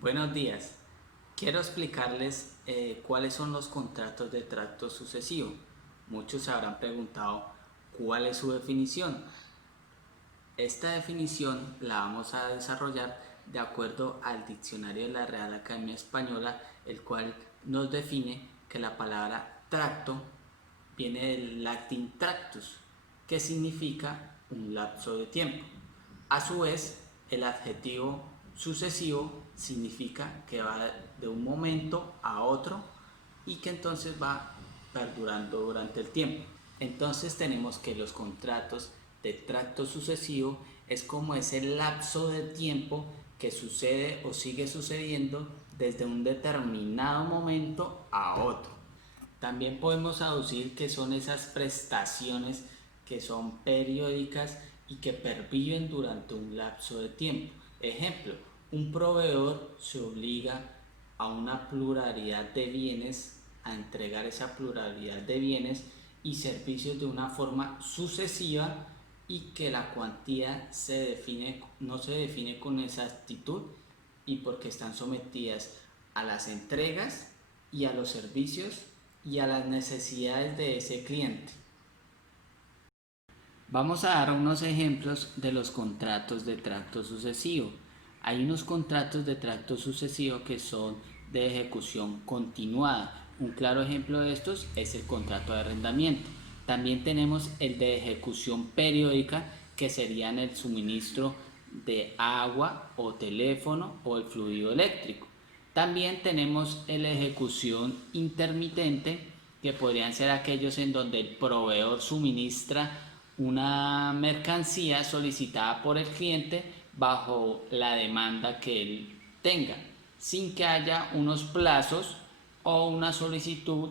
Buenos días. Quiero explicarles cuáles son los contratos de tracto sucesivo. Muchos se habrán preguntado cuál es su definición. Esta definición la vamos a desarrollar de acuerdo al diccionario de la Real Academia Española, el cual nos define que la palabra tracto viene del latín tractus, que significa un lapso de tiempo. A su vez, el adjetivo sucesivo significa que va de un momento a otro y que entonces va perdurando durante el tiempo. Entonces tenemos que los contratos de tracto sucesivo es como ese lapso de tiempo que sucede o sigue sucediendo desde un determinado momento a otro. También podemos aducir que son esas prestaciones que son periódicas y que perviven durante un lapso de tiempo. Ejemplo, un proveedor se obliga a una pluralidad de bienes, a entregar esa pluralidad de bienes y servicios de una forma sucesiva y que la cuantía no se define con exactitud y porque están sometidas a las entregas y a los servicios y a las necesidades de ese cliente. Vamos a dar unos ejemplos de los contratos de tracto sucesivo. Hay unos contratos de tracto sucesivo que son de ejecución continuada. Un claro ejemplo de estos es el contrato de arrendamiento. También tenemos el de ejecución periódica, que serían el suministro de agua o teléfono o el fluido eléctrico. También tenemos la ejecución intermitente, que podrían ser aquellos en donde el proveedor suministra una mercancía solicitada por el cliente bajo la demanda que él tenga, sin que haya unos plazos o una solicitud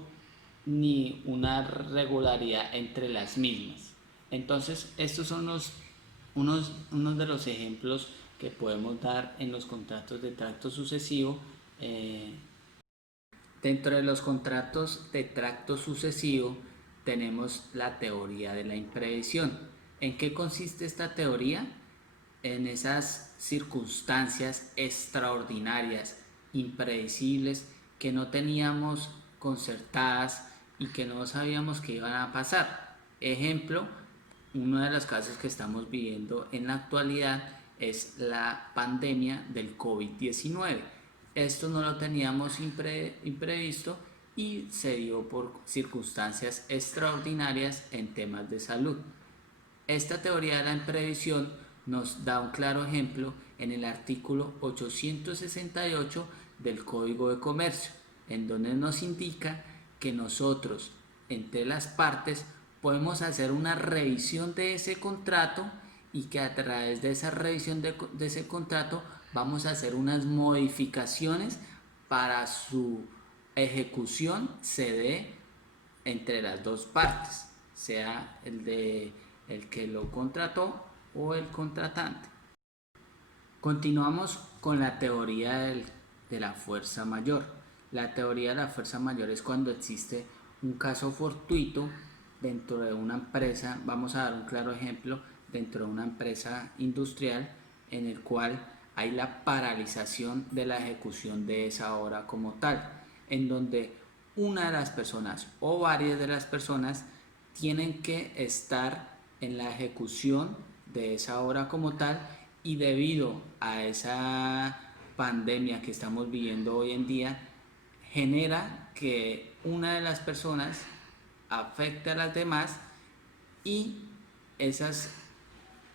ni una regularidad entre las mismas. Entonces, estos son unos de los ejemplos que podemos dar en los contratos de tracto sucesivo. Dentro de los contratos de tracto sucesivo tenemos la teoría de la imprevisión. ¿En qué consiste esta teoría? En esas circunstancias extraordinarias, impredecibles, que no teníamos concertadas y que no sabíamos que iban a pasar. Ejemplo, uno de los casos que estamos viviendo en la actualidad es la pandemia del COVID-19. Esto no lo teníamos imprevisto y se dio por circunstancias extraordinarias en temas de salud. Esta teoría de la imprevisión nos da un claro ejemplo en el artículo 868 del Código de Comercio, en donde nos indica que nosotros, entre las partes, podemos hacer una revisión de ese contrato y que a través de esa revisión de ese contrato vamos a hacer unas modificaciones para su ejecución se dé entre las dos partes, sea el que lo contrató o el contratante. Continuamos con la teoría de la fuerza mayor. La teoría de la fuerza mayor es cuando existe un caso fortuito dentro de una empresa. Vamos a dar un claro ejemplo dentro de una empresa industrial en el cual hay la paralización de la ejecución de esa obra como tal, en donde una de las personas o varias de las personas tienen que estar en la ejecución de esa obra como tal, y debido a esa pandemia que estamos viviendo hoy en día genera que una de las personas afecte a las demás y esas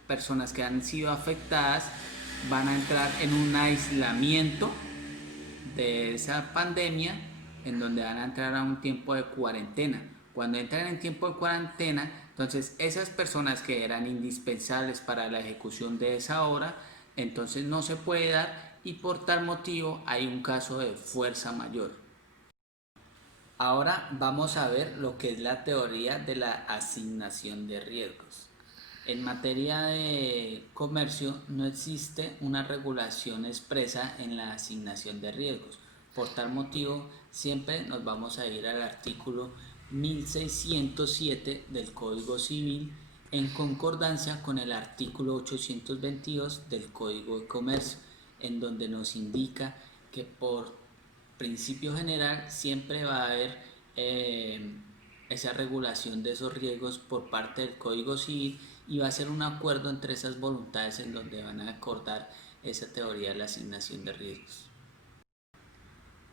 personas que han sido afectadas van a entrar en un aislamiento de esa pandemia, en donde van a entrar a un tiempo de cuarentena. Cuando entran en tiempo de cuarentena, entonces esas personas que eran indispensables para la ejecución de esa obra, entonces no se puede dar y por tal motivo hay un caso de fuerza mayor. Ahora vamos a ver lo que es la teoría de la asignación de riesgos. En materia de comercio no existe una regulación expresa en la asignación de riesgos. Por tal motivo, siempre nos vamos a ir al artículo 1607 del Código Civil en concordancia con el artículo 822 del Código de Comercio, en donde nos indica que por principio general siempre va a haber eh, esa regulación de esos riesgos por parte del Código Civil y va a ser un acuerdo entre esas voluntades en donde van a acordar esa teoría de la asignación de riesgos.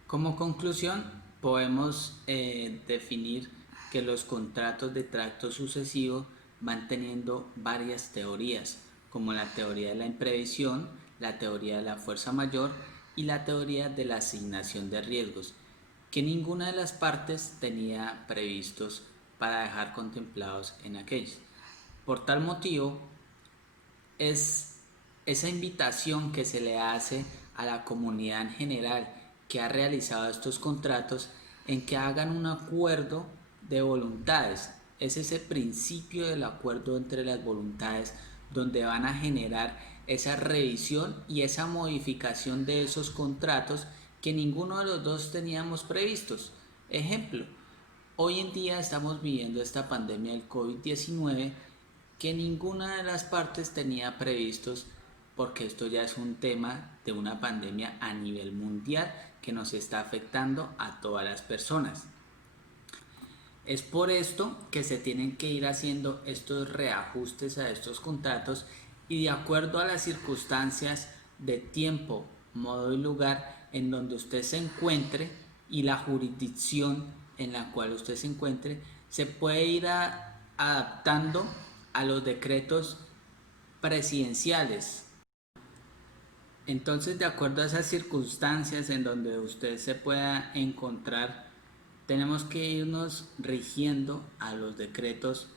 Como conclusión, podemos definir que los contratos de tracto sucesivo van teniendo varias teorías, como la teoría de la imprevisión, la teoría de la fuerza mayor y la teoría de la asignación de riesgos, que ninguna de las partes tenía previstos para dejar contemplados en aquellos. Por tal motivo, es esa invitación que se le hace a la comunidad en general que ha realizado estos contratos en que hagan un acuerdo de voluntades. Es ese principio del acuerdo entre las voluntades donde van a generar esa revisión y esa modificación de esos contratos que ninguno de los dos teníamos previstos. Ejemplo, hoy en día estamos viviendo esta pandemia del COVID-19 que ninguna de las partes tenía previstos, porque esto ya es un tema de una pandemia a nivel mundial que nos está afectando a todas las personas. Es por esto que se tienen que ir haciendo estos reajustes a estos contratos y de acuerdo a las circunstancias de tiempo, modo y lugar en donde usted se encuentre y la jurisdicción en la cual usted se encuentre, se puede ir adaptando a los decretos presidenciales. Entonces, de acuerdo a esas circunstancias en donde usted se pueda encontrar, tenemos que irnos rigiendo a los decretos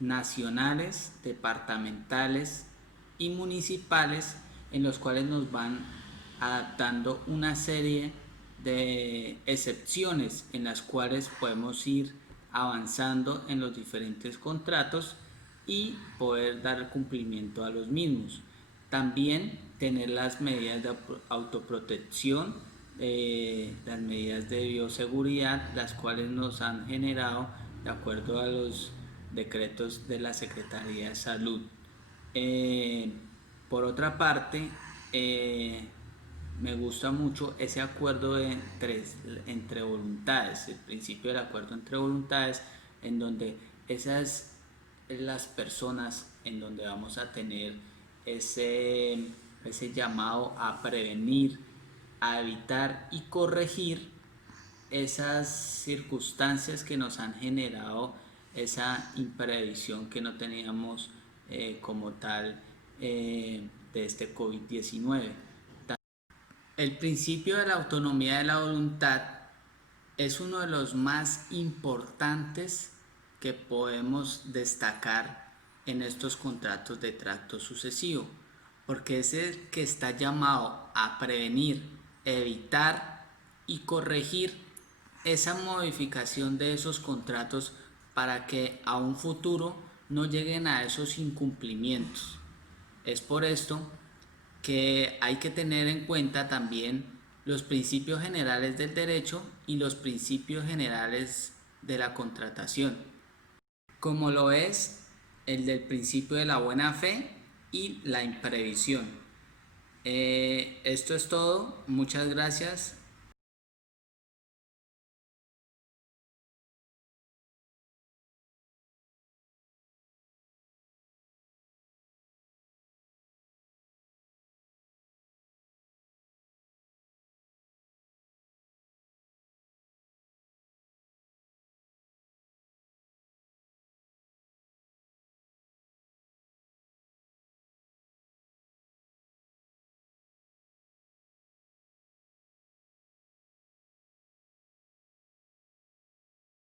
nacionales, departamentales y municipales en los cuales nos van adaptando una serie de excepciones en las cuales podemos ir avanzando en los diferentes contratos y poder dar cumplimiento a los mismos. También tener las medidas de autoprotección, las medidas de bioseguridad, las cuales nos han generado de acuerdo a los decretos de la Secretaría de Salud. Por otra parte, me gusta mucho ese acuerdo entre voluntades, el principio del acuerdo entre voluntades, en donde esas las personas en donde vamos a tener ese llamado a prevenir, a evitar y corregir esas circunstancias que nos han generado esa imprevisión que no teníamos como tal de este COVID-19. El principio de la autonomía de la voluntad es uno de los más importantes que podemos destacar en estos contratos de tracto sucesivo, porque es el que está llamado a prevenir, evitar y corregir esa modificación de esos contratos para que a un futuro no lleguen a esos incumplimientos. Es por esto que hay que tener en cuenta también los principios generales del derecho y los principios generales de la contratación, como lo es el del principio de la buena fe y la imprevisión. Esto es todo, muchas gracias